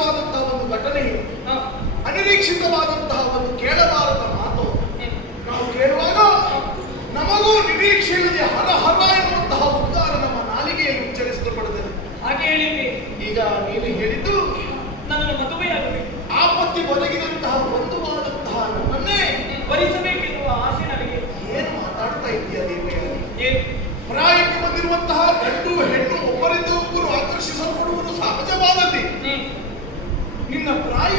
ಅನಿರೀಕ್ಷಿತವಾದಂತಹ ಒಂದು ಘಟನೆಯು ಅನಿರೀಕ್ಷಿತವಾದಂತಹ ಒಂದು ಕೇಳಬಾರದ ಮಾತು. ನಾವು ಕೇಳುವಾಗ ನಮಗೂ ನಿರೀಕ್ಷೆಯಲ್ಲಿ ಹರ ಹರ ಎನ್ನುವಂತಹ ಉದ್ಗಾರ ನಮ್ಮ ನಾಲಿಗೆಯಲ್ಲಿ ಉಚ್ಚರಿಸಲು ಹಾಗೆ ಹೇಳಿದ್ವಿ ಈಗ ನೀನು ಹೇಳಿದ್ದು ನನ್ನ ಮದುವೆಯಾಗಬೇಕು. ಆಪತ್ತಿ ಒದಗಿ ನಿನ್ನ ಪ್ರಾಯ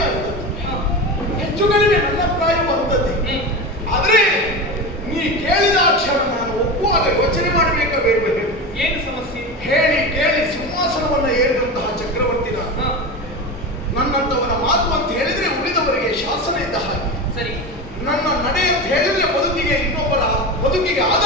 ಹೆಚ್ಚು ಕಡಿಮೆ ನನ್ನ ಪ್ರಾಯ ಬರ್ತದೆ. ಆದ್ರೆ ನೀ ಕೇಳಿದ ಅಕ್ಷರ ನಾನು ಒಪ್ಪುವಾಗ ಯೋಚನೆ ಮಾಡಬೇಕಾ ಬೇಡಬೇಕು ಏನು ಸಮಸ್ಯೆ? ಹೇಳಿ ಕೇಳಿ ಸಿಂಹಾಸನವನ್ನ ಏರಿದಂತಹ ಚಕ್ರವರ್ತಿನ. ನನ್ನಂತವನ ಮಾತು ಅಂತ ಹೇಳಿದ್ರೆ ಉಳಿದವರಿಗೆ ಶಾಸನ ಇದ್ದ ಹಾಗೆ. ಸರಿ. ನನ್ನ ನಡೆ ಅಂತ ಹೇಳಿದ್ರೆ ಬದುಕಿಗೆ ಇನ್ನೊಬ್ಬರ ಬದುಕಿಗೆ ಆದ